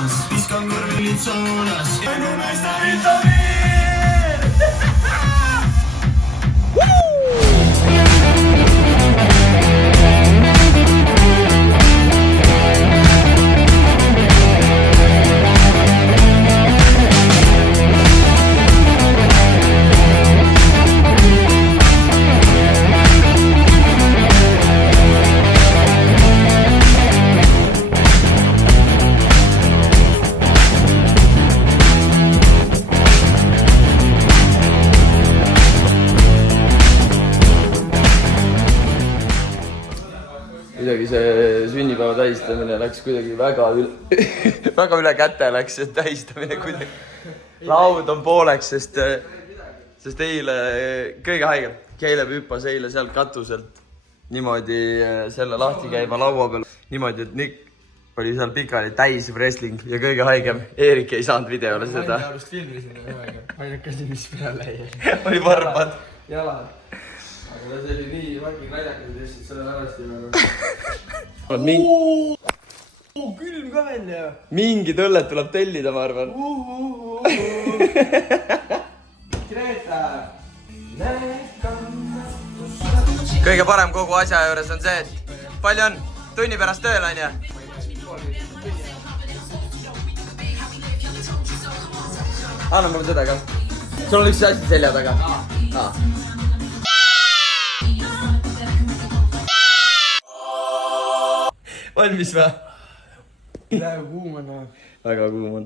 Viskan kõrvilid soolas. Ainu meista vitamin! Kuidagi see sünnipäeva tähistamine läks kuidagi väga üle käte läks see tähistamine kuidagi. Laud on pooleks, sest eile kõige haigem. Keileb hüppas eile sealt katuselt niimoodi selle lahti käiva laua peal. Niimoodi, et Nick oli seal pikali täis wrestling ja kõige haigem. Eerik ei saanud videole seda. Ma arust filmisime ühega. Ainukasi, mis peale jäi. Oli varbad. Jalad. Aga see oli nii vaki naljakas, et lihtsalt selle pärast ei külm ka välja. Mingi tõllet tuleb tellida, ma arvan. Greta! Kõige parem kogu asja juures on see, et palju on? Tunni pärast tööl on ja? Anna mulle seda ka. Sul on üks asi selja taga. Valmis või? Läheb kuum on. Väga kuum on.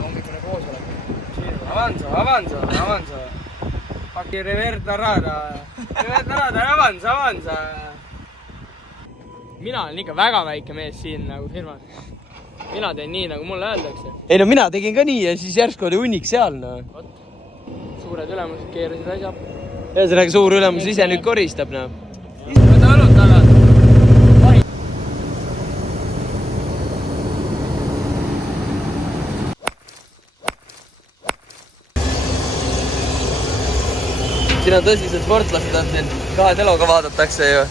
Hommikune koosolek. Avanza. Paki revertarada, avanza. Mina olen ikka väga väike mees siin nagu firmas. Mina teen nii, nagu mulle öeldakse. Ei no mina tegin ka nii ja siis järsku oli hunnik seal. No. Suured ülemused keerasid asja. Ühesõnaga suur ülemus ise nüüd koristab. No. Võta õlut taga. Siin on tõsised sportlased on siin. Kahe teloga vaadatakse ju.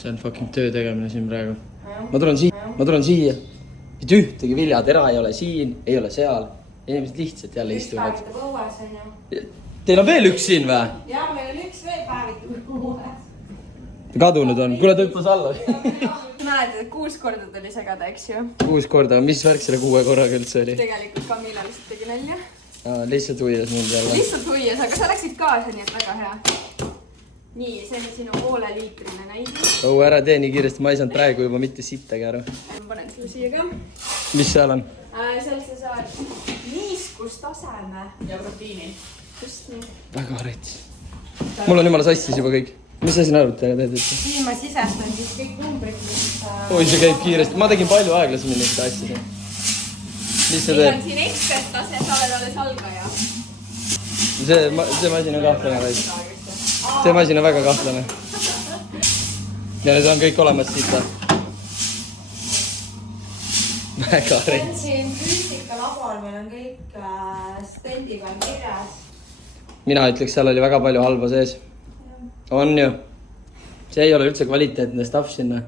See on fucking töö tegemine siin praegu. Ma tulen siia. Mitte ühtegi viljatera ei ole siin, ei ole seal. Inimesed lihtsalt jälle istuvad. Õues on ju. Teil on veel üks siin või? Jaa, meil on üks veel päevitud õues. Kadunud on. Kuule, ta hüppas alla. Näed, 6 korda tuli segada, eks ju? 6 korda. Mis värk selle 6 korraga üldse oli? Tegelikult Camilla lihtsalt tegi nalja. Lihtsalt huias mul jälle. Lihtsalt huias, aga sa läksid kaasa, nii et väga hea. Nii, see on sinu pooleliitrine näidis. Ära tee nii kiiresti, ma ei saanud praegu juba mitte sittagi aru. Ma panen selle siia ka. Mis seal on? Seal sa saad niiskustaseme ja proteiini. Just nii. Väga rets. Mul on jumala sassis juba kõik. Mis sa siin arvutajaga teed? Nii ma sisestan siis kõik numbrid, mis sa... Oi, see käib kiiresti. Ma tegin palju aeglasemini seda asja. Mis sa Meil teed? on siin ekspertase, sa oled alles algaja. See masin on kahtlane. See masin on väga kahtlane. Ja need on kõik olemas siit. Väga See on rets. siin füüsikalabor, meil on kõik stendiga on kirjas. Mina ütleks, seal oli väga palju halba sees. On ju. See ei ole üldse kvaliteetne stuff sinna.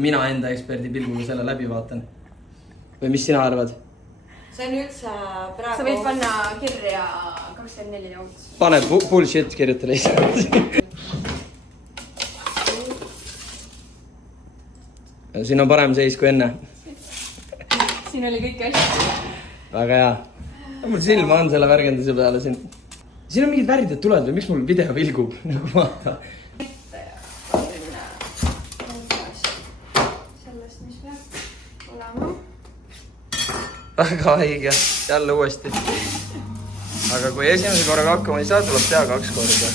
Mina enda eksperdi pilguga selle läbi vaatan. Või mis sina arvad? See on üldse praegu... Sa võid panna kirja 24 jõuds. Pane bullshit, kirjuta lihtsalt. Siin on parem seis kui enne. Siin oli kõik asjad. Väga hea. Mul silma on selle värgenduse peale siin. Siin on mingid väridad tuled või miks mul video vilgub? Nagu vaata. Sellest, mis peab olema. Väga haige. Jälle uuesti. Aga kui esimese korraga hakkama ei saa, tuleb teha 2 korda.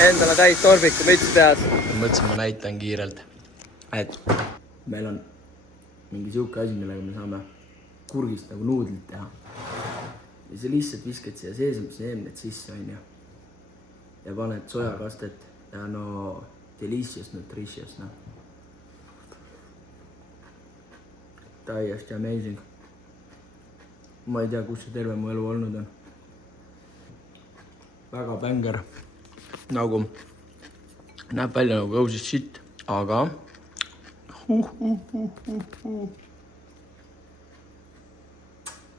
Endale täis torbiku müts peas. Mõtlesin, ma näitan kiirelt, et meil on mingi siuke asi, millega me saame kurgist nagu nuudlit teha. Ja sa lihtsalt viskad siia seemned sisse, on ju. Ja paned sojakastet ja no Delicious, nutritious, noh. Täiesti amazing. Ma ei tea, kus see terve mu elu olnud on. Väga bänger. Nagu näeb välja nagu õusis shit, aga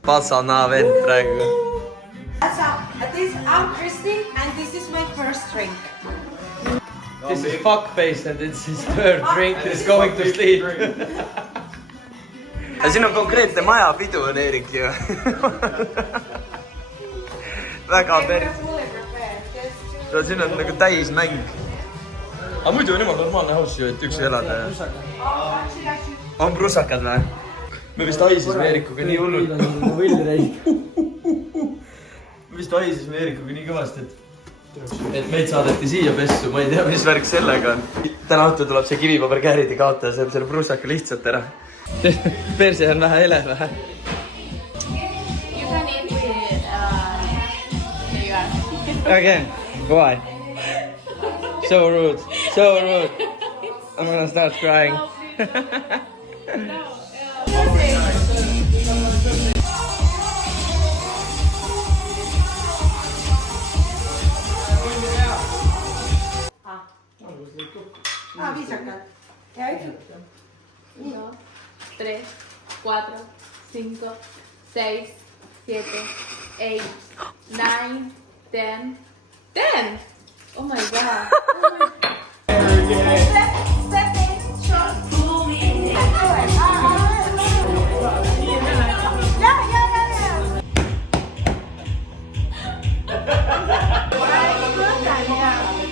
Pasana vend praegu. I'm Christy and this is my first drink. This is fuck face and it's his third drink, he's going to sleep. Ja siin on konkreetne majapidu on Eerik ju. Väga pers. No siin on nagu täismäng. Aga muidu on niimoodi normaalne haus ju, et üksi elada. On prussakad või? Me vist haisisime Eerikuga nii hullult. Me vist haisisime Eerikuga nii kõvasti, et meid saadeti siia pessu. Ma ei tea, mis värk sellega on. Täna õhtu tuleb see kivipaberkäärid ja kaotaja saab selle prussaka lihtsalt ära. Perse on vähe hele vähe. You can eat with, here you are. Again, why? So rude, so rude. I'm gonna start crying. Viisakalt. Ja üks. 3, 4, 5, 6, 7, 8, 9, 10. 10! Oh my god.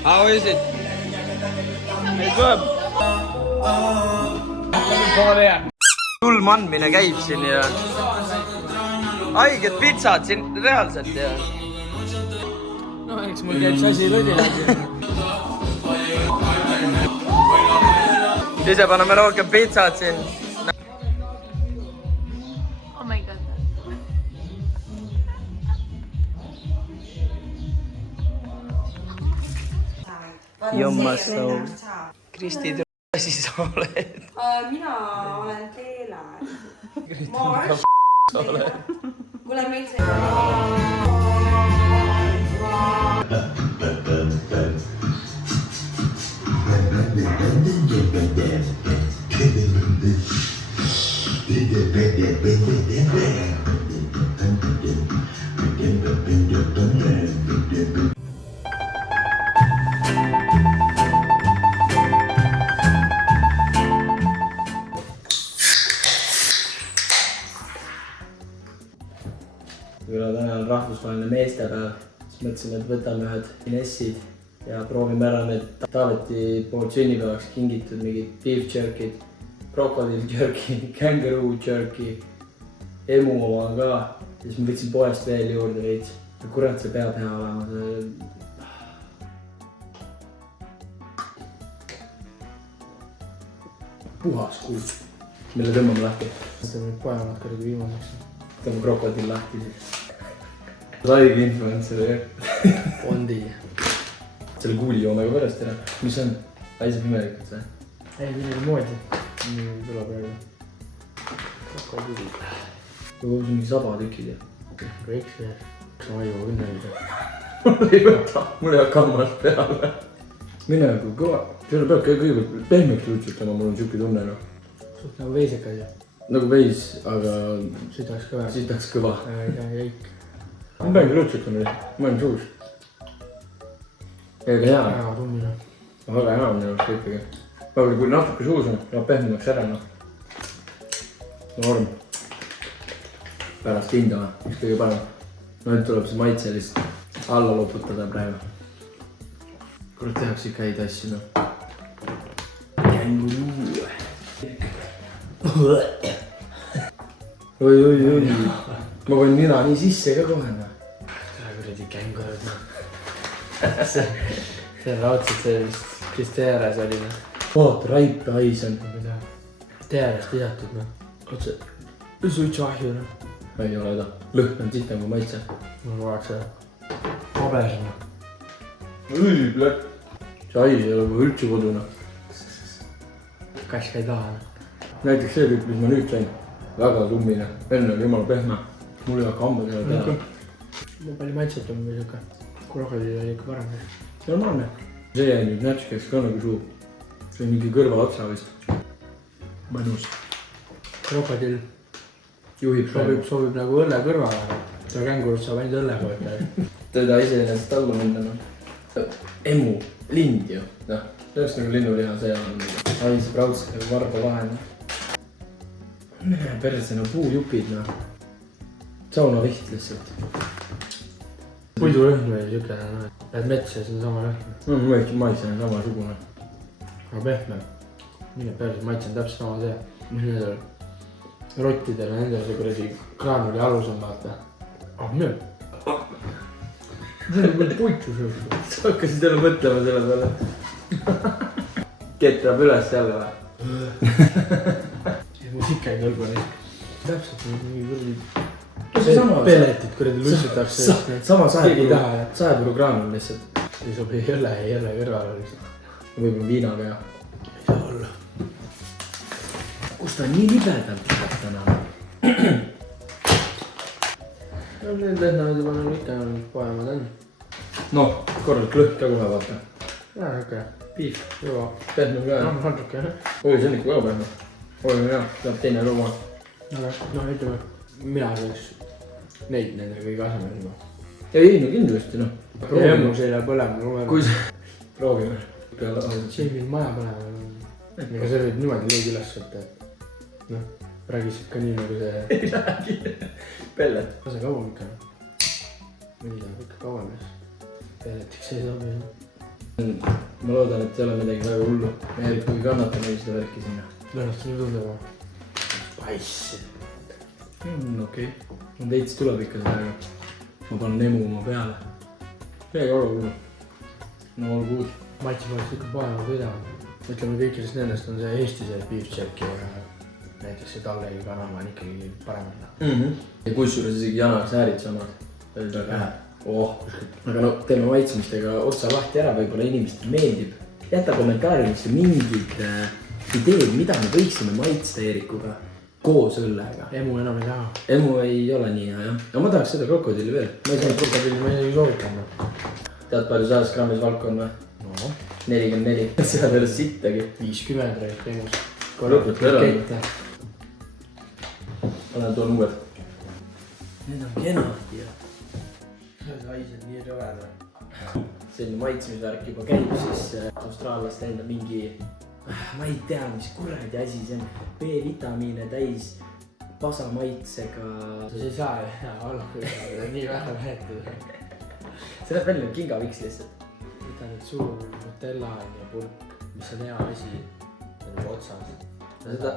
How is it? It's good. Tulm andmine käib siin ja haiged pitsad siin reaalselt ja No eks mul käib see asi lõdinad. ise paneme rohkem pitsad siin. Oh my god. Jommasto. Kristi, asi sa oled? Mina olen Teela. Mars. Kuule meil see... Kuna täna on rahvusvaheline meestepäev, siis mõtlesime, et võtame ühed finessid ja proovime ära need Taaveti poolt sünnipäevaks kingitud mingid beef jerkid, krokodil jerky, kangaroo jerky, emu oma ka. Ja siis ma võtsin poest veel juurde veits. Kurat, see peab hea olema. Puhas kuul, mille tõmbame lahti. Võtame nüüd pojamad kõrge viimaseks. Võtame krokodil lahti siis. Saigi influencer jah. Bondi. Selle kuulijoomega pärast ära. Mis on? Haiseb imelikult või? Ei, midagi moodi. Nii tuleb praegu. Krokodil. Või on mingi sabatükid ja? Kõik see. Kas ma aju õnnelda? Mul ei võta. Mul ei hakka hammas peale. Mine kui kõva. Selle peab kõigepealt pehmeks lutsutama, mul on siuke tunne noh. Suht nagu veisekas ju. Nagu veis, aga Sitaks kõva. sitaks kõva. Jäik. Ma peangi lutsutama nüüd. Ma olen suus. Ega hea. Väga tummine. Väga hea on minu arust ikkagi. Aga kui natuke suus on, läheb pehmemaks ära noh. Norm. Pärast hindama, üks kõige parem. No nüüd tuleb see maitse lihtsalt alla loputada praegu. Kurat tehakse ikka häid asju noh. Känguruu. Oi. Ma võin nina nii sisse ka kohe noh. Tule kuradi kängurud noh. See on raudselt see vist Kristeeres oli noh. Vaata, raipe hais on. Teerest lisatud noh. Otse. Suitsu ahju noh. Ei ole ta. Lõhn on sitem kui maitse. Mul vajaks seda. Paber noh. Õiblõk. see hais ei ole kohe üldse kodune. kass ei taha. Näiteks see tüüp, mis ma nüüd sain. Väga tummine. Enne oli jumala pehme. Mul ei hakka hambad jälle teha. Ma palju maitsetum või siuke. Krokodil oli ikka parem. Normaalne. See jäi nüüd nätskeks ka nagu suu. See on mingi kõrva otsa vist. Mõnus. Krokodil Juhib sobib nagu õlle kõrvale. See kängurud saab ainult õlle võtta. Teda iseenesest alla minna, noh. Emu, lind ju, noh. See oleks nagu linnuliha, see on hais prauts nagu varba vahel. Perse, no puujupid, noh. Saunaviht lihtsalt. Puidurõhn või siukene, noh. Lähed metsa ja see on sama rõhn. Mais on samasugune. Aga pehme. Mine perse, maitse on täpselt sama see. Mis nendel rottidel ja nendel see kuradi kraanuli alus on, vaata. Mine. See on küll puitu sõustu. Sa hakkasid jälle mõtlema selle peale. Ketrab üles jälle või? Mu ikka ei kõlba neid. Täpselt mingi kuradi... See sama... Pelletit kuradi lussitakse. Sama Keegi ei taha, jah. 100 euro kraanul lihtsalt. Ei sobi jälle kõrvale lihtsalt. Võib-olla viinaga, jah. Ei saa olla. Kus ta nii libedalt läheb täna? No need lehnavad juba nagu ikka paemad on. Noh, korralik lõhk ka kohe vaata. Jaa, okei. Piif. Juba. Pehme ka, jah. Natuke, jah. Oi, see on ikka väga pehme. Oi, jah, tuleb teine lugu. Aga noh, ütleme, mina sööks neid nende kõige asemel juba. Ja ei, no kindlasti, noh. Ja emu selja põlema. Kui see... Proovime. Peale See ei mind maja põlema. Ega see võib niimoodi leid üles võtta, et noh, räägisid ka nii nagu see... ei räägi. Pellet. Lase kauem ikka. Mõni tahab ikka kauem ees. Pelletiks ei sobi. Ma loodan, et ei ole midagi väga hullu. Me järgi kannatame seda värki sinna. Tõenäoliselt nii tundub. Paissi. Okei. On veits tuleb ikka sellega. Ma panen emu oma peale. Peagi ole hullu. No olgu uud. Matsi poleks ikka paema pidama. Ütleme, kõikidest nendest on see Eesti see beef jerky ja näiteks see tallegi kanama on ikkagi paremad. Ja kusjuures isegi janaksäärid samad. Veel väga hea. Aga no teeme maitsmistega otsa lahti ära, võib-olla inimestele meeldib. Jäta kommentaarimisse mingid ideed, mida me võiksime maitsta Eerikuga koos õllega. Emu enam ei taha. Emu ei ole nii hea, jah. Aga ma tahaks seda krokodilli veel. Ma ei saa krokodilli, ma ei soovitanud. Tead palju 100 grammis valk on või? No. 44. Sead ei ole sittagi. 50 reid teemus. Lõput ära. Ma lähen toon uued. Need on kenad ja... See haiseb nii rõveda. Selline maitsmisvärk juba käib siis austraallaste enda mingi... Ma ei tea, mis kuradi asi see on. B-vitamiine täis pasa maitsega... See ei saa olla, kui nii vähe võetud. See läheb välja kingaviks lihtsalt. Võta nüüd suur Nutella ja pulk, mis on hea asi. See on otsas. Seda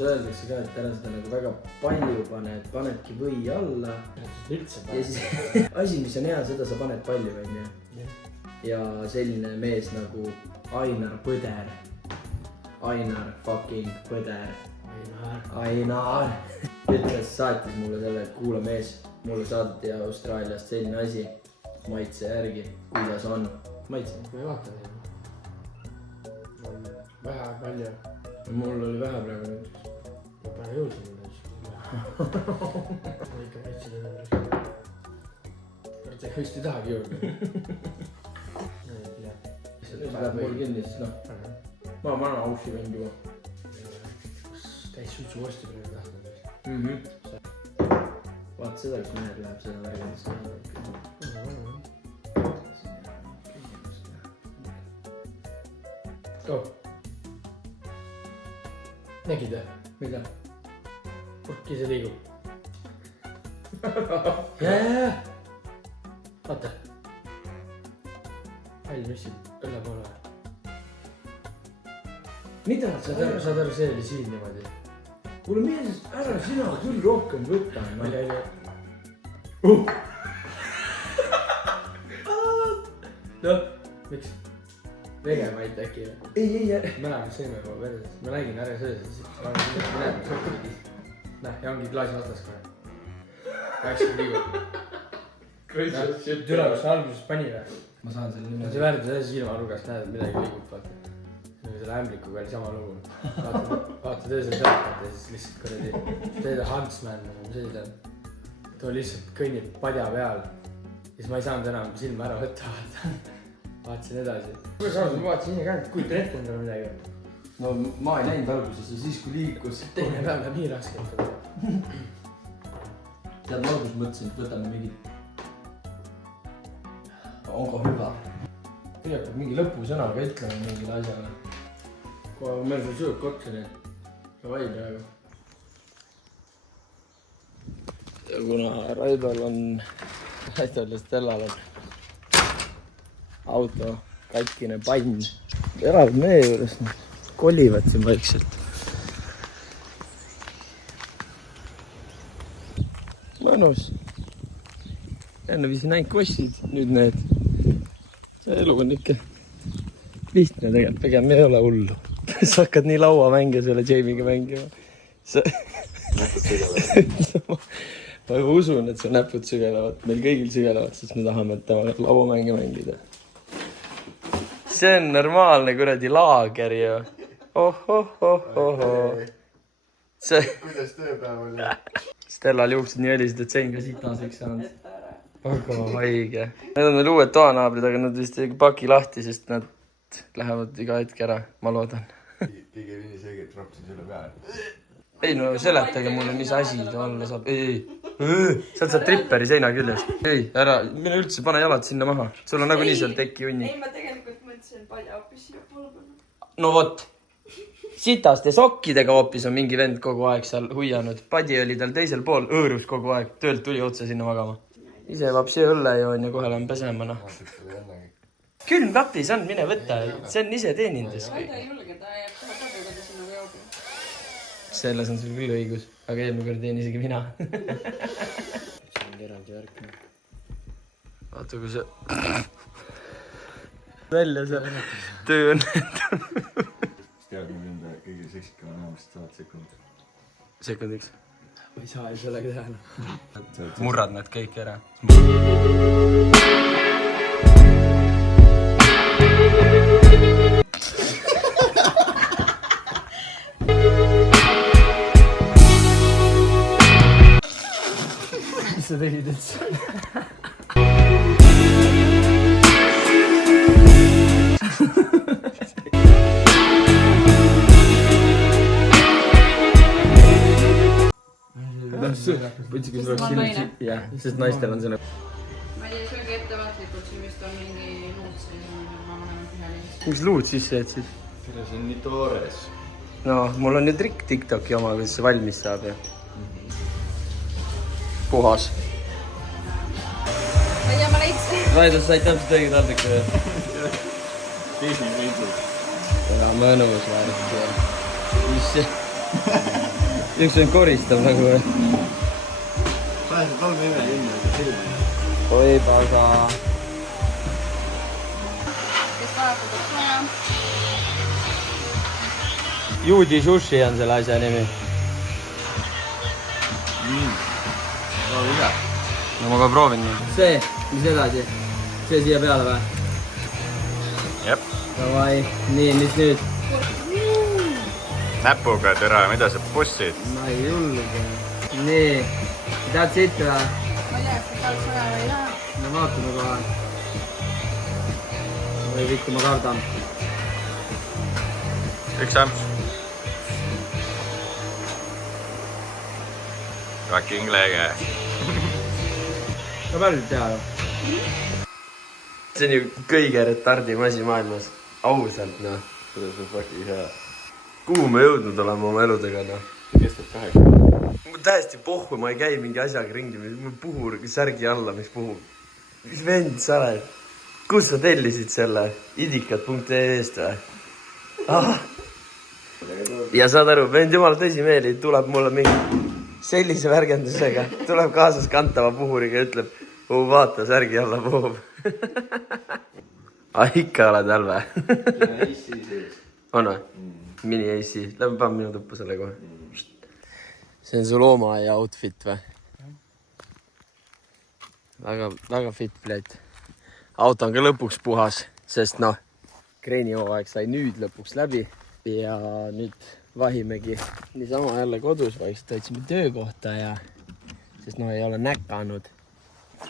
öeldakse ka, et ära seda nagu väga palju panedki või alla. Üldse Ja siis asi, mis on hea, seda sa paned palju, onju. Ja selline mees nagu Ainar Põder. Ainar fucking Põder. Ainar. Ütles, saatis mulle selle, et kuula mees, mulle saadeti Austraaliast selline asi. Maitse järgi, kuidas on. Maitse. Ma ei vaata neid. Vähe, palju. Mul oli vähe praegu nüüd. Ma pane jõudnud nüüd. Ma ikka maitsin enne. Kurat, ega vist ei tahagi juurde. See läheb mul kinni, siis noh. Ma olen vana aussi vend juba. Täis suitsu vorsti praegu tahtnud. Vaata seda, kus mehed läheb seda värgedesse. Oh. Nägid või? Mida? Purki see liigub. Jaa. Vaata. Pall missib õlle poole. Mida? Saad aru, see oli siin niimoodi. Kuule mees, ära sina küll rohkem võtta. Noh, miks? Vegemaid äkki või? Ei. Ma näen seeme poole verdes. Ma nägin ära selles. Näh, ja ongi klaasi vastas kohe. Hästi liigub. Türa, kus alguses pani või? ma saan selle nime. see väärtus asi silmanurgast näed, et midagi liigub, vaata. nagu selle ämblikuga oli sama lugu. vaata teisel sealt ja siis lihtsalt kuradi teede Huntsman, mis asi ta on. too lihtsalt kõnnib padja peal. siis ma ei saanud enam silma ära võtta, vaata. vaatasin edasi. kuidas ausalt, ma vaatasin ise ka, et kujutan ette endale midagi. no ma ei näinud alguses ja siis kui liikus. teine päev läheb nii raskelt. tead, ma alguses mõtlesin, et võtame mingi. on ka hüva. tegelikult peab mingi lõpusõnaga ütlema mingile asjale. kohe meil sul sööb kotsi, nii et sa vai praegu. ja kuna Raidol ja Stellal on auto katkine pann, elavad meie juures, kolivad siin vaikselt. mõnus. enne viisin ainult kossid, nüüd need. see elu on ikka lihtne tegelikult, pigem ei ole hullu. sa hakkad nii lauamänge selle Jamie'ga mängima. ma usun, et su näpud sügelevad, meil kõigil sügelevad, sest me tahame temaga lauamänge mängida. see on normaalne kuradi laager ju. Oh. see... kuidas tööpäev oli? Stellal juuksed nii õlised, et sein ka sitaseks saanud. Väga haige. Need on veel uued toanaabrid, aga nad vist ei paki lahti, sest nad lähevad iga hetk ära, ma loodan. Keegi ei vini seegi, et rapsin selle peale. Ei no seletage mulle, mis asi ta olla saab. Ei. Sealt saab tripperi seina küljes. Ei, ära, mine üldse, pane jalad sinna maha. Sul on nagunii seal teki unni. ei, ma tegelikult mõtlesin padja hoopis siia poole panna. No vot. Sitaste sokkidega hoopis on mingi vend kogu aeg seal huianud. Padi oli tal teisel pool, õõrus kogu aeg. Töölt tuli otse sinna magama. Ise vapsi õlle joon ja kohe lähen pesema, noh. Külm kapis on, mine võtta. See on ise teenindus. Vaida ei julge, ta jääb kohe taduga sinna või joobi. Selles on sul küll õigus. Aga eelmine kord teen isegi mina. see on eraldi värk. Vaata, kui see... välja see töö on. tead, mul enda kõige seksikama näomist saad Sekundiks. ma ei saa ju sellega teha. Murrad nad kõik ära. mis sa tegid üldse? Võtsi, kui sul oleks Ma olen naine. jah, sest naistel on see nagu... ma ei tea, sööge ettevaatlikult, siin vist on mingi luud sees, ma panen pühaliis. Mis luud sisse jätsid? see on nii toores. No, mul on ju trikk TikToki oma, kuidas see valmis saab ja... puhas. ma ei tea, ma leidsin. Raidas said täpselt õige taldriku ja... väga mõnus väärt ja... mis see... üks on koristab nagu... Pääsed 3 nime linna. oi paga... kes vajab soja. Juudi sushi on selle asja nimi. no ma ka proovin nüüd. see, mis edasi? see siia peale või? Jep. Davai, nii, mis nüüd? Näpuga türa, mida sa bussid? ma ei julge. nii, that's it või? ma ei tea, kas tal soja või ei lähe. no vaatame kohe. või pikku ma kardan. üks ämps. Fucking lege. ka päriselt teha ju. see on ju kõige retardim asi maailmas. Ausalt, noh. kuidas on fucking hea. Kuhu me jõudnud oleme oma eludega, noh? Kestab 8. Mul täiesti pohhu, ma ei käi mingi asjaga ringi. Mul puhur särgi alla, mis puhub. Mis vend sa oled? Kus sa tellisid selle? Idikat.ee-st või? Ah. Ja saad aru, vend jumal tõsimeeli tuleb mulle mingi sellise värgendusega. Tuleb kaasas kantava puhuriga ja ütleb, vaata, särgi alla puhub. Ikka oled all või? On või? Mini AC. Lähme paneme minu tuppa selle kohe. See on su loomaaia outfit või? Väga fit, bled. auto on ka lõpuks puhas, sest noh, kreenihooaeg sai nüüd lõpuks läbi ja nüüd vahimegi niisama jälle kodus, vaikselt otsime töökohta ja sest noh, ei ole näkanud.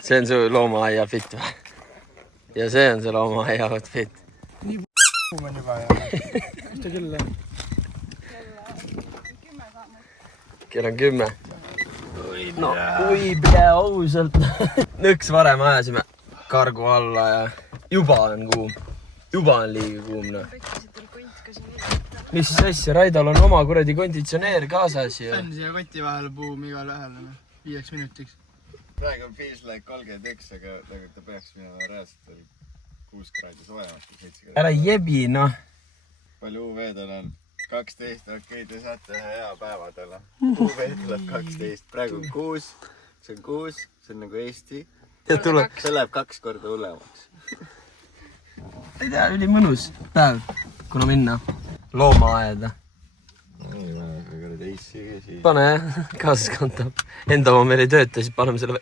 See on su loomaaia fit või? Ja see on see loomaaia outfit. Nii on juba ja. Mis ta küll läheb? Kell on 10. No, oi pea ausalt. Nõks varem ajasime kargu alla ja juba on kuum. Juba on liiga kuum, noh. Mis asja, Raidal on oma kuradi konditsioneer kaasas ja... Fänn siia koti vahele puum igal ühele 5 minutiks. Praegu on feels like 31, aga ta peaks minema reaalselt veel 6 kraadi soojemaks kui 7 kraadi. Ära jebi, noh. Palju UV-del on? 12, okei, te saate ühe hea päevadele. UV tuleb 12, praegu on 6, see on 6, see on nagu Eesti. See läheb 2 korda hullemaks. Ei tea, üli mõnus päev, kuna minna loomaaeda. Nii, ma olen kuradi eisiga siis. Pane jah, kaasas kantab. Enda oma meil ei tööta, siis paneme selle...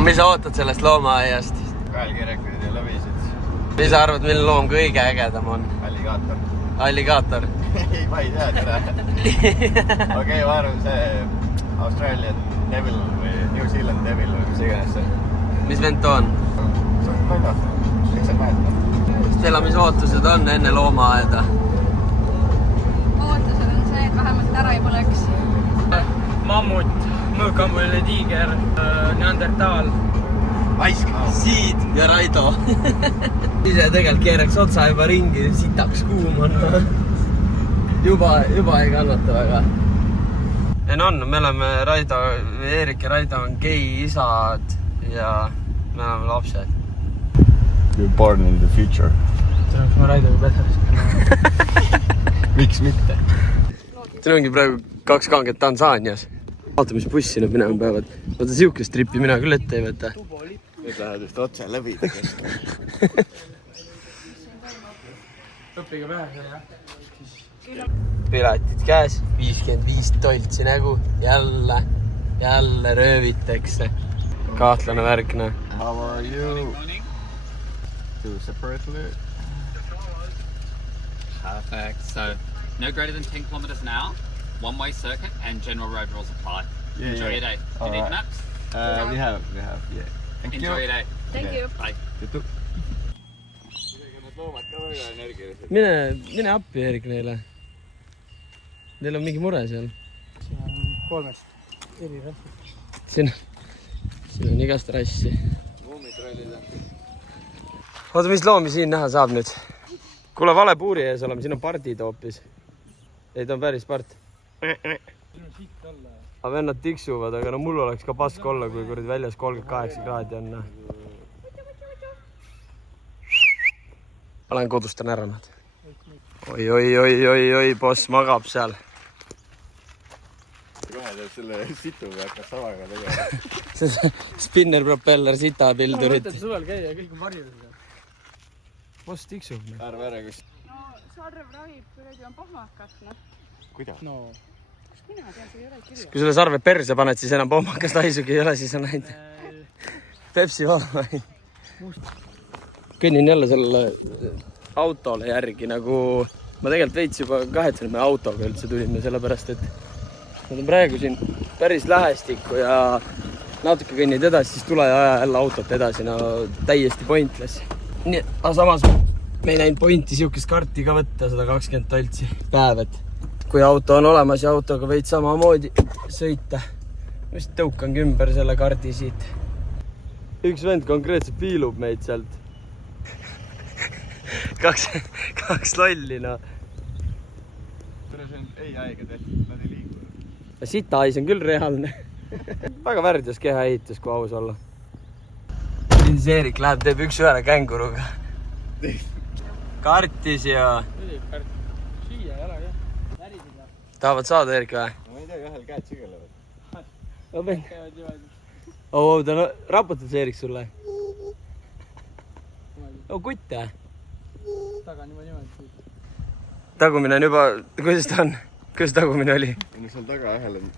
Mis sa ootad sellest loomaaiast? Kaelkirekud ja lõvisid. Mis sa arvad, milline loom kõige ägedam on? Alligaator. Alligaator? Ei, ma ei tea täna. Okei, ma arvan see Australian Devil või New Zealand Devil või mis iganes see. Mis vend too on? See on konnas. Kõik sa mäletad. Stella, mis ootused on enne loomaaeda? Ootused on see, et vähemalt ära ei põleks. Mammut, mõõkamõõline tiiger, neandertaal. Vaisk, Siid ja Raido. Ise tegelikult keeraks otsa juba ringi, sitaks kuum on. Juba ei kannata väga. Ei no on, me oleme Raido, Eerik ja Raido on gei isad ja me oleme lapsed. You're born in the future. Tuleks ma Raidoga pedas. Miks mitte? Siin ongi praegu 2 kanget Tansaanias. Vaata, mis bussi nad minema peavad. Vaata, siukest trippi mina küll ette ei võta. Nüüd lähed just otse lõvida keskel. Õppiga pähe jah. Piletid käes, 55 toltsi nägu. Jälle röövitakse. Kahtlane värk, noh. How are you? Do separately? Perfect. So, no greater than 10 kilometers an hour, one-way circuit, and general road rules apply. Yeah, Enjoy yeah. your day. Do you need Alright. maps? We have, yeah. Thank Enjoy your day. Thank you. Bye. Need loomad ka väga energilised. Mine appi, Eerik, neile. Neil on mingi mure seal. Siin on 3 eri rahvust. Siin on igast rassi. Oota, mis loomi siin näha saab nüüd? Kuule, vale puuri ees oleme, siin on pardid hoopis. Ei, ta on päris part. Aga vennad tiksuvad, aga no mul oleks ka pask olla, kui kuradi väljas 38 kraadi on. Olen kodustan ära nad. Oi, boss magab seal. Kohe teeb selle situ või hakkab samaga tegema. Spinner propeller sita pildurit. Võtad suvel käia, kõik on varjus. Boss tiksub. Arva ära, kus... No, sarv rahib, kuradi on pohmakat, noh. Kuidas? No. Kas mina tean, see ei ole kirja? Kui sulle sarve perse paned, siis enam pohmakas taisugi ei ole, siis on ainult Pepsi valma. Kõnnin jälle sellele autole järgi, nagu ma tegelikult veits juba kahetsen, et me autoga üldse tulime, sellepärast et nad on praegu siin päris lähestikku ja natuke kõnnid edasi, siis tule ja aja jälle autot edasi, no täiesti pointless. Nii, aga samas me ei näinud pointi siukest karti ka võtta, 120 toltsi päev, et kui auto on olemas ja autoga võid samamoodi sõita. Ma vist tõukangi ümber selle kardi siit. Üks vend konkreetselt piilub meid sealt. Kaks lolli, no. See on ei aega tehtud, nad ei liigu. Sita-ais on küll reaalne. Väga värdjas kehaehitus, kui aus olla. Siis Eerik läheb, teeb üks ühele känguruga. Kartis ja... Siia ei ole jah. Värisida. Tahavad saada, Eerik, või? Ma ei tea, ühel käed sügelevad. Käivad niimoodi. Ta raputab see Eerik sulle. Kutt, jah? Taga niimoodi. Tagumine on juba... Kuidas ta on? kuidas tagumine oli? seal taga ühel on.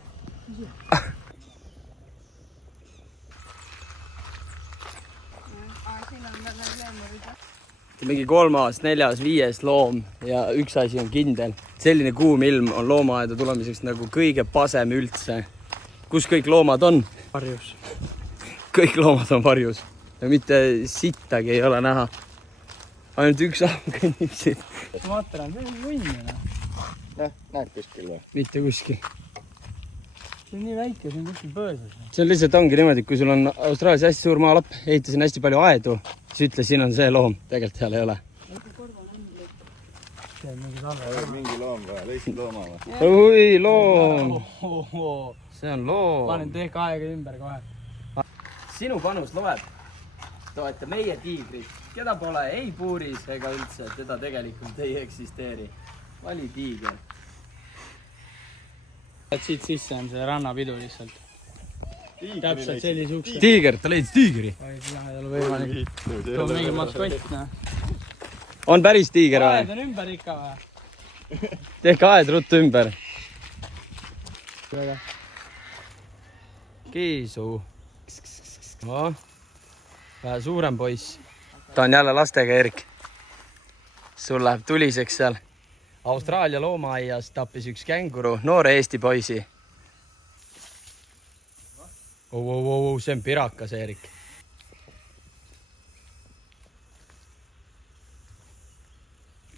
Mingi 3., 4., 5. loom ja üks asi on kindel. Selline kuum ilm on loomaaeda tulemiseks nagu kõige pasem üldse. Kus kõik loomad on? Varjus. Kõik loomad on varjus. Ja mitte sittagi ei ole näha. Ainult üks laum kõnnib siin. Vaatan, see on võnn. Näed kuskil või? Mitte kuskil. See on nii väike, see on kuskil põõsas. See on lihtsalt ongi niimoodi, kui sul on Austraalias hästi suur maalapp, ehitasin hästi palju aedu, siis ütle, siin on see loom. Tegelikult seal ei ole. Mingi loom või? Lõisid looma või? Ui, loom! See on loom. Panen tehk aega ümber kohe. Sinu panus loeb. Toeta meie tiigrit, keda pole ei puuris ega üldse, teda tegelikult ei eksisteeri. Vali tiiger. Siit sisse on see rannapidu lihtsalt. Täpselt sellise ukse. Tiiger, ta leidis tiigri. Oi, seda ei ole võimalik. Too mingi maskott, On päris tiiger või? Aed on ümber ikka või? Tehke aed ruttu ümber. Kiisu. Vähe suurem poiss. Ta on jälle lastega, Erik. Sul läheb tuliseks seal. Austraalia loomaaias tappis üks känguru noore Eesti poisi. See on pirakas, Erik.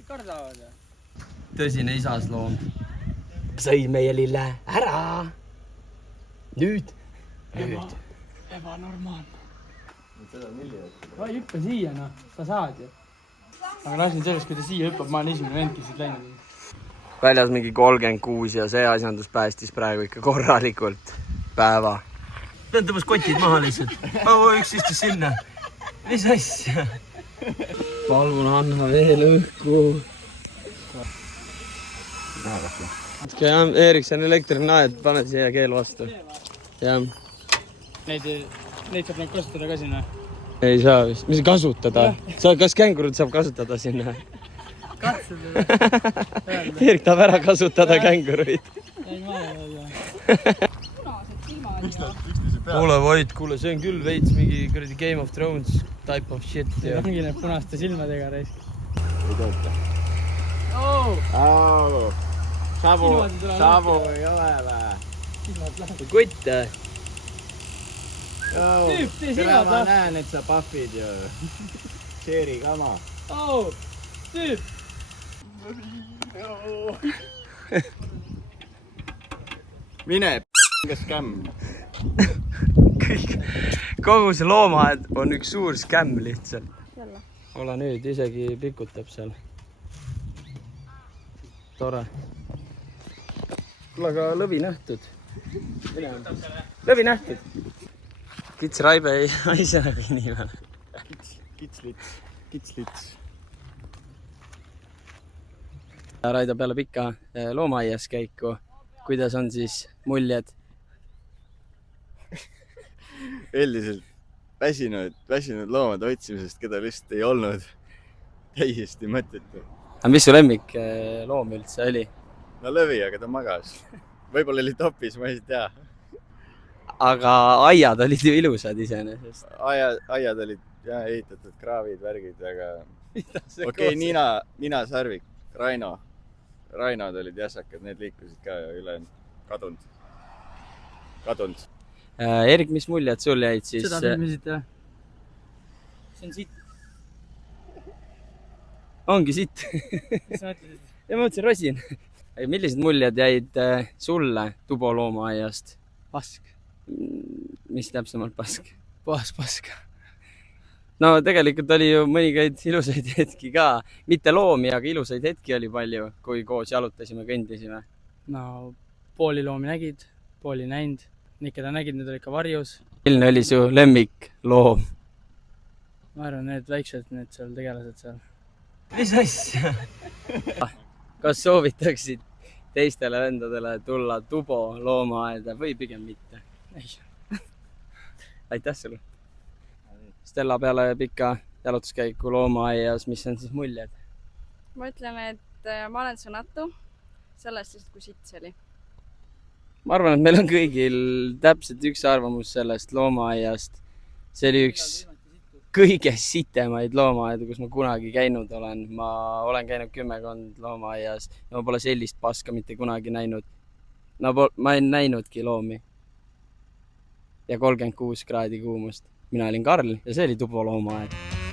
Kardavad. Tõsine isasloom. Sõi meie lille ära. Nüüd. Ebanormaalne. Vai hüppa siia, noh. Sa saad ju. Aga lasin sellest, kui ta siia hüppab, ma olen esimene vend, kes siit läinud. Väljas mingi 36 ja see asjandus päästis praegu ikka korralikult päeva. Pean tõmbas kotid maha lihtsalt. Üks istus sinna. Mis asja? Palun anna veel õhku. Erik, see on elektriline aed, pane siia keel vastu. Jah. Neid saab nüüd kasutada ka sinna? Ei saa vist. Mis kasutada? Kas kängurud saab kasutada sinna? Katsuda. Erik tahab ära kasutada känguruid. Ei maale olla. Kuule, Voit, kuule, see on küll veits mingi kuradi Game of Thrones type of shit. Ongi need punaste silmadega reisk. Ei tööta. Savu ei ole või? Kutt. Tüüp, tee sina ma näen, et sa puffid ju. Seeri kama. Tüüp. Mine skämm. Kogu see loomaaed on üks suur skämm lihtsalt. Ole nüüd, isegi pikutab seal. Tore. Kuule, aga lõvi nähtud. Lõvi nähtud. Kits Raibe ei haise nagu inimene. Kitslits. Raida peale pikka loomaaias käiku. Kuidas on siis muljed? Üldiselt väsinud loomade otsimisest, keda lihtsalt ei olnud. Täiesti mõttetu. Aga mis su lemmik loom üldse oli? No lõvi, aga ta magas. Võib-olla oli topis, ma ei tea. Aga aiad olid ju ilusad iseenesest. Aiad olid ehitatud, kraavid, värgid, aga... Okei, Nina Sarvik, Rainod olid jässakad, need liikusid ka üle kadunud. Erik, mis muljed sul jäid siis? Seda filmisid, jah? See on siit. Ongi siit. Mis sa mõtlesid? Ja ma mõtlesin rosin. Millised muljed jäid sulle Tubo loomaaiast? Pask. Mis täpsemalt pask? Pask. No tegelikult oli ju mõningaid ilusaid hetki ka. Mitte loomi, aga ilusaid hetki oli palju, kui koos jalutasime, kõndisime. No, pooli loomi nägid, pooli näinud. Need, keda nägid, need olid ka varjus. Milline oli su lemmik loom? Ma arvan, need väiksed, need seal tegelased seal. Mis asja? Kas soovitaksid teistele vendadele tulla Tubo loomaaeda või pigem mitte? Ei. Aitäh sulle. Stella peale pikka jalutuskäiku loomaaias, mis on siis muljed? Ma ütlen, et ma olen sõnatu sellest lihtsalt, kui sitt see oli? ma arvan, et meil on kõigil täpselt üks arvamus sellest loomaaiast. See oli üks kõige sitemaid loomaaedu, kus ma kunagi käinud olen. Ma olen käinud 10 loomaaias ja ma pole sellist paska mitte kunagi näinud. No ma ei näinudki loomi. Ja 36 kraadi kuumust. Mina olin Karl ja see oli Tupo loomaaed.